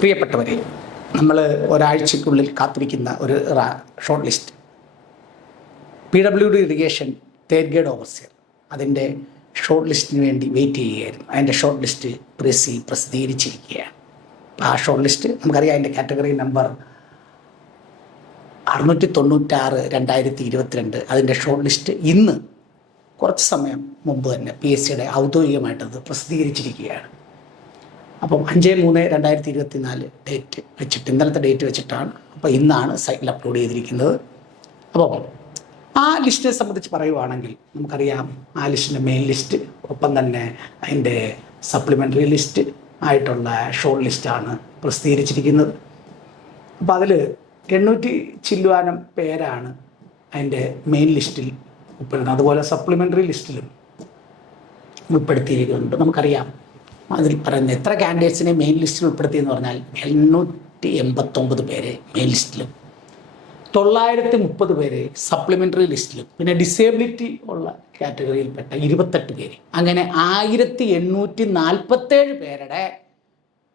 പ്രിയപ്പെട്ടവരെ നമ്മൾ ഒരാഴ്ചക്കുള്ളിൽ കാത്തിരിക്കുന്ന ഒരു short list P W D irrigation third grade overseer. അതിന്റെ ഷോർട്ട് ലിസ്റ്റിന് വേണ്ടി വെയിറ്റ് ചെയ്യുകയായിരുന്നു. അതിന്റെ ഷോർട്ട് ലിസ്റ്റ് പ്രസി പ്രസിദ്ധീകരിച്ചിരിക്കുകയാണ്. അപ്പോൾ ആ ഷോർട്ട് ലിസ്റ്റ് നമുക്കറിയാം അതിന്റെ കാറ്റഗറി നമ്പർ അറുന്നൂറ്റി തൊണ്ണൂറ്റാറ് രണ്ടായിരത്തി ഇരുപത്തിരണ്ട് അതിന്റെ ഷോർട്ട് ലിസ്റ്റ് ഇന്ന് കുറച്ച് സമയം മുമ്പ് തന്നെ പി എസ് സിയുടെ ഔദ്യോഗികമായിട്ടത് പ്രസിദ്ധീകരിച്ചിരിക്കുകയാണ്. അപ്പം അഞ്ച് മൂന്ന് രണ്ടായിരത്തി ഇരുപത്തി നാല് ഡേറ്റ് വെച്ചിട്ട് ഇന്നലത്തെ ഡേറ്റ് വെച്ചിട്ടാണ് അപ്പോൾ ഇന്നാണ് സൈറ്റിൽ അപ്ലോഡ് ചെയ്തിരിക്കുന്നത്. അപ്പോൾ ആ ലിസ്റ്റിനെ സംബന്ധിച്ച് പറയുവാണെങ്കിൽ നമുക്കറിയാം ആ ലിസ്റ്റിന്റെ മെയിൻ ലിസ്റ്റ് ഒപ്പം തന്നെ അതിന്റെ സപ്ലിമെന്ററി ലിസ്റ്റ് ആയിട്ടുള്ള ഷോർട്ട് ലിസ്റ്റാണ് പ്രസിദ്ധീകരിച്ചിരിക്കുന്നത്. അപ്പോൾ അതിൽ എണ്ണൂറ്റി ചില്ലുവാനം പേരാണ് അതിന്റെ മെയിൻ ലിസ്റ്റിൽ ഉൾപ്പെടുന്നത്. അതുപോലെ സപ്ലിമെന്ററി ലിസ്റ്റിലും ഉൾപ്പെടുത്തിയിരിക്കുന്നുണ്ട്. നമുക്കറിയാം അതിൽ പറയുന്ന എത്ര കാൻഡിഡേറ്റ്സിനെ മെയിൻ ലിസ്റ്റിൽ ഉൾപ്പെടുത്തി എന്ന് പറഞ്ഞാൽ എണ്ണൂറ്റി എൺപത്തൊമ്പത് പേരെ മെയിൻ ലിസ്റ്റിലും തൊള്ളായിരത്തി മുപ്പത് പേരെ സപ്ലിമെന്ററി ലിസ്റ്റിലും പിന്നെ ഡിസേബിലിറ്റി ഉള്ള കാറ്റഗറിയിൽപ്പെട്ട ഇരുപത്തെട്ട് പേര്. അങ്ങനെ ആയിരത്തി എണ്ണൂറ്റി നാൽപ്പത്തേഴ് പേരുടെ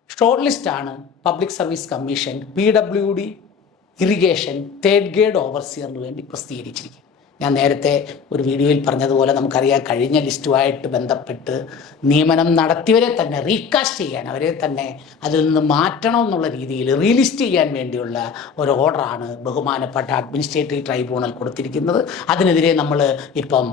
ഷോർട്ട് ലിസ്റ്റാണ് public service commission P W D irrigation third grade ഓവർസിയറിന് വേണ്ടി പ്രസിദ്ധീകരിച്ചിരിക്കുന്നത്. ഞാൻ നേരത്തെ ഒരു വീഡിയോയിൽ പറഞ്ഞതുപോലെ നമുക്കറിയാം കഴിഞ്ഞ ലിസ്റ്റുമായിട്ട് ബന്ധപ്പെട്ട് നിയമനം നടത്തിയവരെ തന്നെ റീകാസ്റ്റ് ചെയ്യാൻ അവരെ തന്നെ അതിൽ നിന്ന് മാറ്റണം എന്നുള്ള രീതിയിൽ റീലിസ്റ്റ് ചെയ്യാൻ വേണ്ടിയുള്ള ഒരു ഓർഡറാണ് ബഹുമാനപ്പെട്ട അഡ്മിനിസ്ട്രേറ്റീവ് ട്രൈബ്യൂണൽ കൊടുത്തിരിക്കുന്നത്. അതിനെതിരെ നമ്മൾ ഇപ്പം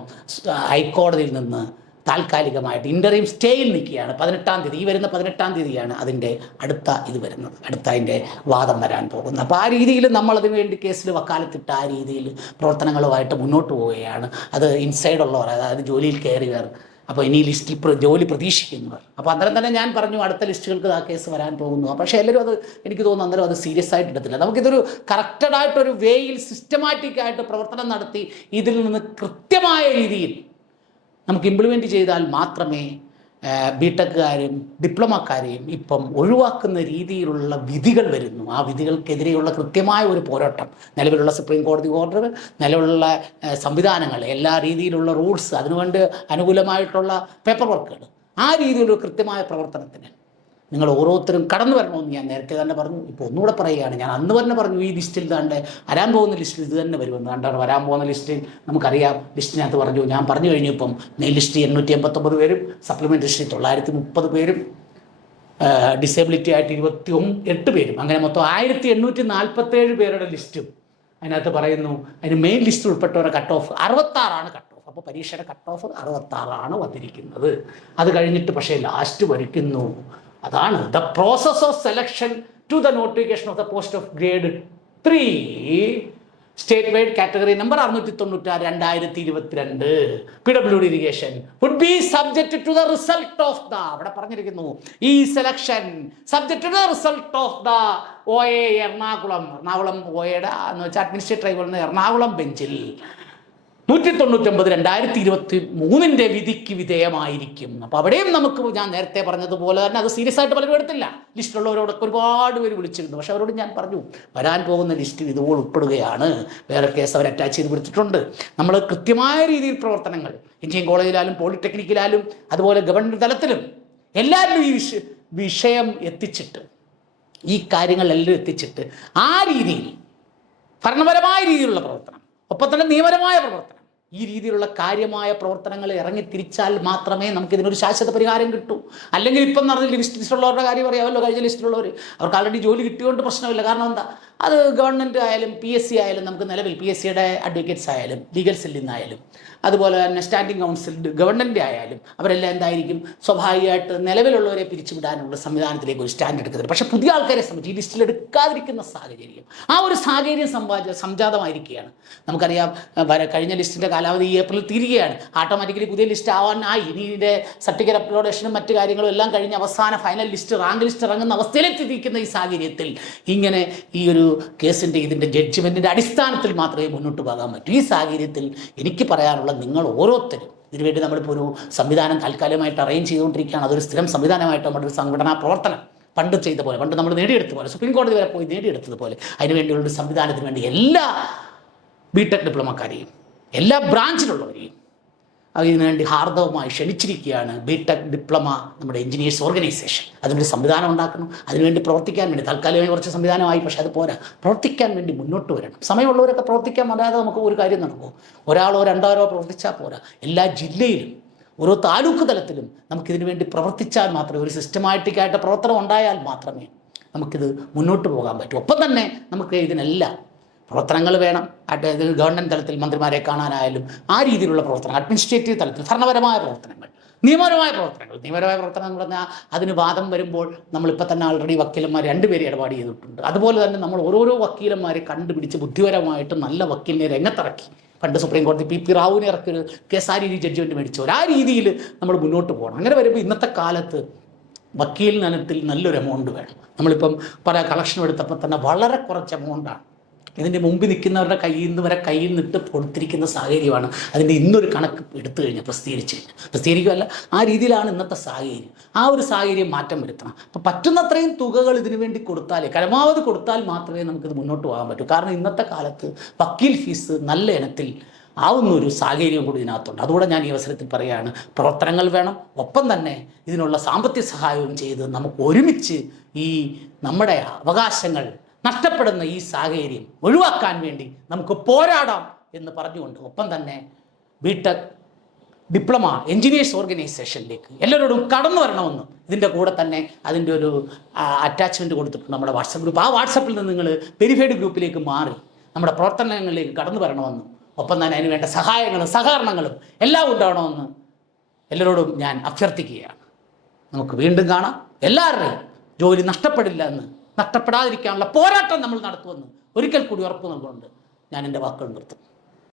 ഹൈക്കോടതിയിൽ നിന്ന് താൽക്കാലികമായിട്ട് ഇന്റർവ്യൂ സ്റ്റേയിൽ നിൽക്കുകയാണ്. പതിനെട്ടാം തീയതി ഈ വരുന്ന പതിനെട്ടാം തീയതിയാണ് അതിന്റെ അടുത്ത ഇത് വരുന്നത്. അടുത്ത അതിന്റെ വാദം വരാൻ പോകുന്നത്. അപ്പോൾ ആ രീതിയിൽ നമ്മളതിനു വേണ്ടി കേസിൽ വക്കാലത്തിട്ട് ആ രീതിയിൽ പ്രവർത്തനങ്ങളുമായിട്ട് മുന്നോട്ട് പോവുകയാണ്. അത് ഇൻസൈഡ് ഉള്ളവർ അതായത് ജോലിയിൽ കയറിയവർ അപ്പോൾ ഇനി ലിസ്റ്റിൽ ജോലി പ്രതീക്ഷിക്കുന്നവർ. അപ്പോൾ അന്നേരം തന്നെ ഞാൻ പറഞ്ഞു അടുത്ത ലിസ്റ്റുകൾക്ക് ആ കേസ് വരാൻ പോകുന്നു. പക്ഷേ എല്ലാവരും അത് എനിക്ക് തോന്നുന്നു അന്നേരം അത് സീരിയസ് ആയിട്ട് എടുത്തില്ല. നമുക്കിതൊരു കറക്റ്റഡായിട്ടൊരു വേയിൽ സിസ്റ്റമാറ്റിക്കായിട്ട് പ്രവർത്തനം നടത്തി ഇതിൽ നിന്ന് കൃത്യമായ രീതിയിൽ നമുക്ക് ഇംപ്ലിമെന്റ് ചെയ്താൽ മാത്രമേ ബി ടെക്കുകാരും ഡിപ്ലോമക്കാരെയും ഇപ്പം ഒഴിവാക്കുന്ന രീതിയിലുള്ള വിധികൾ വരുന്നു. ആ വിധികൾക്കെതിരെയുള്ള കൃത്യമായ ഒരു പോരാട്ടം നിലവിലുള്ള സുപ്രീം കോടതി ഓർഡർ നിലവിലുള്ള സംവിധാനങ്ങൾ എല്ലാ രീതിയിലുള്ള റൂൾസ് അതിനുവേണ്ടി അനുകൂലമായിട്ടുള്ള പേപ്പർ വർക്കുകൾ ആ രീതിയിലുള്ള കൃത്യമായ പ്രവർത്തനത്തിന് നിങ്ങൾ ഓരോരുത്തരും കടന്നു വരണമെന്ന് ഞാൻ നേരത്തെ തന്നെ പറഞ്ഞു. ഇപ്പോൾ ഒന്നുകൂടെ പറയുകയാണ് ഞാൻ അന്ന് തന്നെ പറഞ്ഞു ഈ ലിസ്റ്റിൽ താണ്ട് വരാൻ പോകുന്ന ലിസ്റ്റിൽ ഇത് തന്നെ വരുമെന്ന് കണ്ടാണ് വരാൻ പോകുന്ന ലിസ്റ്റിൽ നമുക്കറിയാം ലിസ്റ്റിനകത്ത് പറഞ്ഞു ഞാൻ പറഞ്ഞു കഴിഞ്ഞു ഇപ്പം മെയിൻ ലിസ്റ്റ് എണ്ണൂറ്റി എൺപത്തൊമ്പത് പേരും സപ്ലിമെന്റ് ലിസ്റ്റിൽ തൊള്ളായിരത്തി മുപ്പത് പേരും ഡിസേബിലിറ്റി ആയിട്ട് ഇരുപത്തി എട്ട് പേരും. അങ്ങനെ മൊത്തം ആയിരത്തി എണ്ണൂറ്റി നാൽപ്പത്തേഴ് പേരുടെ ലിസ്റ്റും അതിനകത്ത് പറയുന്നു. അതിന് മെയിൻ ലിസ്റ്റ് ഉൾപ്പെട്ടവരുടെ കട്ട് ഓഫ് അറുപത്താറാണ് കട്ട് ഓഫ് അപ്പോൾ പരീക്ഷയുടെ കട്ട് ഓഫ് അറുപത്താറാണ് വന്നിരിക്കുന്നത്. അത് കഴിഞ്ഞിട്ട് പക്ഷേ ലാസ്റ്റ് വരിക്കുന്നു അതാണ് the process of selection to the notification of the post of grade three state wide category number അറുന്നൂറ്റി തൊണ്ണൂറ്റാറ് രണ്ടായിരത്തി ഇരുപത്തിരണ്ട് P W D irrigation would be subject to the result of the അവിടെ പറഞ്ഞിരിക്കുന്നു ഈ selection subject to the result of the O A Ernakulam. Ernakulam O എയുടെ എന്ന് വെച്ചാൽ അഡ്മിനിസ്ട്രേറ്റീവ് ട്രൈബ്യൂണൽ എറണാകുളം ബെഞ്ചിൽ നൂറ്റി തൊണ്ണൂറ്റൊമ്പത് രണ്ടായിരത്തി ഇരുപത്തി മൂന്നിന്റെ വിധിക്ക് വിധേയമായിരിക്കും. അപ്പോൾ അവിടെയും നമുക്ക് ഞാൻ നേരത്തെ പറഞ്ഞതുപോലെ തന്നെ അത് സീരിയസ് ആയിട്ട് പലരും എടുത്തില്ല. ലിസ്റ്റിലുള്ളവരോടൊക്കെ ഒരുപാട് പേര് വിളിച്ചിരുന്നു. പക്ഷേ അവരോട് ഞാൻ പറഞ്ഞു വരാൻ പോകുന്ന ലിസ്റ്റിൽ ഇതുപോലെ ഉൾപ്പെടുകയാണ്. വേറെ കേസ് അവർ അറ്റാച്ച് ചെയ്ത് പിടിച്ചിട്ടുണ്ട്. നമ്മൾ കൃത്യമായ രീതിയിൽ പ്രവർത്തനങ്ങൾ എഞ്ചിനീയറിംഗ് കോളേജിലായാലും പോളിടെക്നിക്കിലായാലും അതുപോലെ ഗവൺമെന്റ് തലത്തിലും എല്ലാവരിലും ഈ വിഷ വിഷയം എത്തിച്ചിട്ട് ഈ കാര്യങ്ങളെല്ലാം എത്തിച്ചിട്ട് ആ രീതിയിൽ ഭരണപരമായ രീതിയിലുള്ള പ്രവർത്തനം ഒപ്പം തന്നെ നിയമപരമായ പ്രവർത്തനം ഈ രീതിയിലുള്ള കാര്യമായ പ്രവർത്തനങ്ങൾ ഇറങ്ങി തിരിച്ചാൽ മാത്രമേ നമുക്ക് ഇതിനൊരു ശാശ്വത പരിഹാരം കിട്ടൂ. അല്ലെങ്കിൽ ഇപ്പം നടന്ന ലിസ്റ്റ് ലിസ്റ്റിലുള്ളവരുടെ കാര്യം അറിയാമല്ലോ കഴിഞ്ഞ ലിസ്റ്റിലുള്ളവർ അവർക്ക് ആൾറെഡി ജോലി കിട്ടിയോണ്ട് പ്രശ്നമില്ല. കാരണം എന്താ? അത് ഗവൺമെന്റ് ആയാലും പി എസ് സി ആയാലും നമുക്ക് നിലവിൽ പി എസ് സിയുടെ അഡ്വക്കേറ്റ്സ് ആയാലും ലീഗൽ സെല്ലിൽ നിന്നായാലും അതുപോലെ തന്നെ സ്റ്റാൻഡിംഗ് കൗൺസിൽ ഗവൺമെന്റ് ആയാലും അവരെല്ലാം എന്തായിരിക്കും? സ്വാഭാവികമായിട്ട് നിലവിലുള്ളവരെ പിരിച്ചുവിടാനുള്ള സംവിധാനത്തിലേക്ക് ഒരു സ്റ്റാൻഡ് എടുക്കുന്നത് പക്ഷേ പുതിയ ആൾക്കാരെ സംബന്ധിച്ച് ഈ ലിസ്റ്റിൽ എടുക്കാതിരിക്കുന്ന സാഹചര്യം ആ ഒരു സാഹചര്യം സംവാച സംജാതമായിരിക്കുകയാണ്. നമുക്കറിയാം കഴിഞ്ഞ ലിസ്റ്റിന്റെ കാലാവധി ഏപ്രിൽ തീരുകയാണ്. ഓട്ടോമാറ്റിക്കലി പുതിയ ലിസ്റ്റ് ആവാനായി. ഇനി ഇതിന്റെ സർട്ടിഫിക്കറ്റ് അപ്ലോഡേഷനും മറ്റു കാര്യങ്ങളും എല്ലാം കഴിഞ്ഞ് അവസാന ഫൈനൽ ലിസ്റ്റ് റാങ്ക് ലിസ്റ്റ് ഇറങ്ങുന്ന അവസ്ഥയിലെത്തിയിരിക്കുന്ന ഈ സാഹചര്യത്തിൽ ഇങ്ങനെ ഈ ഒരു കേസിന്റെ ഇതിന്റെ ജഡ്ജ്മെന്റിന്റെ അടിസ്ഥാനത്തിൽ മാത്രമേ മുന്നോട്ട് പോകാൻ പറ്റൂ. ഈ സാഹചര്യത്തിൽ എനിക്ക് പറയാനുള്ള നിങ്ങൾ ഓരോരുത്തരും ഇതിനുവേണ്ടി നമ്മളിപ്പോൾ ഒരു സംവിധാനം താൽക്കാലികമായിട്ട് അറേഞ്ച് ചെയ്തുകൊണ്ടിരിക്കുകയാണ്. അതൊരു സ്ഥിരം സംവിധാനമായിട്ട് നമ്മുടെ ഒരു സംഘടനാ പ്രവർത്തനം പണ്ട് ചെയ്ത പോലെ പണ്ട് നമ്മൾ നേടിയെടുത്ത പോലെ സുപ്രീം കോടതി വരെ പോയി നേടിയെടുത്തതുപോലെ അതിനുവേണ്ടിയുള്ള ഒരു സംവിധാനത്തിന് വേണ്ടി എല്ലാ ബി ടെക് ഡിപ്ലോമക്കാരെയും എല്ലാ ബ്രാഞ്ചിലുള്ളവരെയും അതിനുവേണ്ടി ഹാർദവമായി ക്ഷണിച്ചിരിക്കുകയാണ് ബി ടെക് ഡിപ്ലോമ നമ്മുടെ എഞ്ചിനീയേഴ്സ് ഓർഗനൈസേഷൻ അതിനൊരു സംവിധാനം ഉണ്ടാക്കണം. അതിനുവേണ്ടി പ്രവർത്തിക്കാൻ വേണ്ടി താൽക്കാലികമായി കുറച്ച് സംവിധാനമായി പക്ഷേ അത് പോരാ. പ്രവർത്തിക്കാൻ വേണ്ടി മുന്നോട്ട് വരണം. സമയമുള്ളവരൊക്കെ പ്രവർത്തിക്കാൻ വരാതെ നമുക്ക് ഒരു കാര്യം നടക്കുമോ ഒരാളോ രണ്ടാളോ പ്രവർത്തിച്ചാൽ പോരാ. എല്ലാ ജില്ലയിലും ഓരോ താലൂക്ക് തലത്തിലും നമുക്കിതിനു വേണ്ടി പ്രവർത്തിച്ചാൽ മാത്രമേ ഒരു സിസ്റ്റമാറ്റിക്കായിട്ട് പ്രവർത്തനം ഉണ്ടായാൽ മാത്രമേ നമുക്കിത് മുന്നോട്ട് പോകാൻ പറ്റൂ. ഒപ്പം തന്നെ നമുക്ക് ഇതിനെല്ലാം പ്രവർത്തനങ്ങൾ വേണം. ഗവൺമെന്റ് തലത്തിൽ മന്ത്രിമാരെ കാണാനായാലും ആ രീതിയിലുള്ള പ്രവർത്തനങ്ങൾ അഡ്മിനിസ്ട്രേറ്റീവ് തലത്തിൽ ഭരണപരമായ പ്രവർത്തനങ്ങൾ നിയമപരമായ പ്രവർത്തനങ്ങൾ. നിയമപരമായ പ്രവർത്തനം എന്ന് പറഞ്ഞാൽ അതിന് വാദം വരുമ്പോൾ നമ്മളിപ്പോൾ തന്നെ ആൾറെഡി വക്കീലന്മാർ രണ്ടുപേരെ ഇടപാട് ചെയ്തിട്ടുണ്ട്. അതുപോലെ തന്നെ നമ്മൾ ഓരോരോ വക്കീലന്മാരെ കണ്ടുപിടിച്ച് ബുദ്ധിപരമായിട്ട് നല്ല വക്കീലിനെ രംഗത്തിറക്കി. പണ്ട് സുപ്രീം കോടതി പി പി റാവുവിനെ ഇറക്കിയൊരു കേസ് ആ രീതി ജഡ്ജ്മെന്റ് മേടിച്ചവർ ആ രീതിയിൽ നമ്മൾ മുന്നോട്ട് പോകണം. അങ്ങനെ വരുമ്പോൾ ഇന്നത്തെ കാലത്ത് വക്കീലിനത്തിൽ നല്ലൊരു എമൗണ്ട് വേണം. നമ്മളിപ്പം പല കളക്ഷൻ എടുത്തപ്പോൾ തന്നെ വളരെ കുറച്ച് എമൗണ്ടാണ് ഇതിന്റെ മുമ്പിൽ നിൽക്കുന്നവരുടെ കയ്യിൽ നിന്ന് വരെ കയ്യിൽ നിന്നിട്ട് കൊടുത്തിരിക്കുന്ന സാഹചര്യമാണ്. അതിന്റെ ഇന്നൊരു കണക്ക് എടുത്തു കഴിഞ്ഞാൽ പ്രസിദ്ധീകരിച്ച് കഴിഞ്ഞാൽ പ്രസിദ്ധീകരിക്കുമല്ല ആ രീതിയിലാണ് ഇന്നത്തെ സാഹചര്യം. ആ ഒരു സാഹചര്യം മാറ്റം വരുത്തണം. അപ്പം പറ്റുന്നത്രയും തുകകൾ ഇതിനു വേണ്ടി കൊടുത്താലേ പരമാവധി കൊടുത്താൽ മാത്രമേ നമുക്കിത് മുന്നോട്ട് പോകാൻ പറ്റൂ. കാരണം ഇന്നത്തെ കാലത്ത് വക്കീൽ ഫീസ് നല്ല ഇനത്തിൽ ആവുന്ന ഒരു സാഹചര്യം കൂടി ഇതിനകത്തുണ്ട്. അതുകൂടെ ഞാൻ ഈ അവസരത്തിൽ പറയുകയാണ്. പ്രവർത്തനങ്ങൾ വേണം. ഒപ്പം തന്നെ ഇതിനുള്ള സാമ്പത്തിക സഹായവും ചെയ്ത് നമുക്ക് ഒരുമിച്ച് ഈ നമ്മുടെ അവകാശങ്ങൾ നഷ്ടപ്പെടുന്ന ഈ സാഹചര്യം ഒഴിവാക്കാൻ വേണ്ടി നമുക്ക് പോരാടാം എന്ന് പറഞ്ഞുകൊണ്ട് ഒപ്പം തന്നെ ബിടെക് ഡിപ്ലോമ എഞ്ചിനീയേഴ്സ് ഓർഗനൈസേഷനിലേക്ക് എല്ലാവരോടും കടന്നു വരണമെന്ന് ഇതിന്റെ കൂടെ തന്നെ അതിന്റെ ഒരു അറ്റാച്ച്മെന്റ് കൊടുത്തിട്ടുണ്ട് നമ്മുടെ വാട്സപ്പ് ഗ്രൂപ്പ്. ആ വാട്സപ്പിൽ നിന്ന് നിങ്ങൾ പെരിഫൈഡ് ഗ്രൂപ്പിലേക്ക് മാറി നമ്മുടെ പ്രവർത്തനങ്ങളിലേക്ക് കടന്നു വരണമെന്നും ഒപ്പം തന്നെ അതിന് വേണ്ട സഹായങ്ങളും സഹകരണങ്ങളും എല്ലാം ഉണ്ടാവണമെന്ന് എല്ലാവരോടും ഞാൻ അഭ്യർത്ഥിക്കുകയാണ്. നമുക്ക് വീണ്ടും കാണാം. എല്ലാവരുടെയും ജോലി നഷ്ടപ്പെടില്ല എന്ന് നഷ്ടപ്പെടാതിരിക്കാനുള്ള പോരാട്ടം നമ്മൾ നടത്തുമെന്ന് ഒരിക്കൽ കൂടി ഉറപ്പ് നൽകുന്നുണ്ട്. ഞാൻ എന്റെ വാക്കുകൾ നിർത്തും.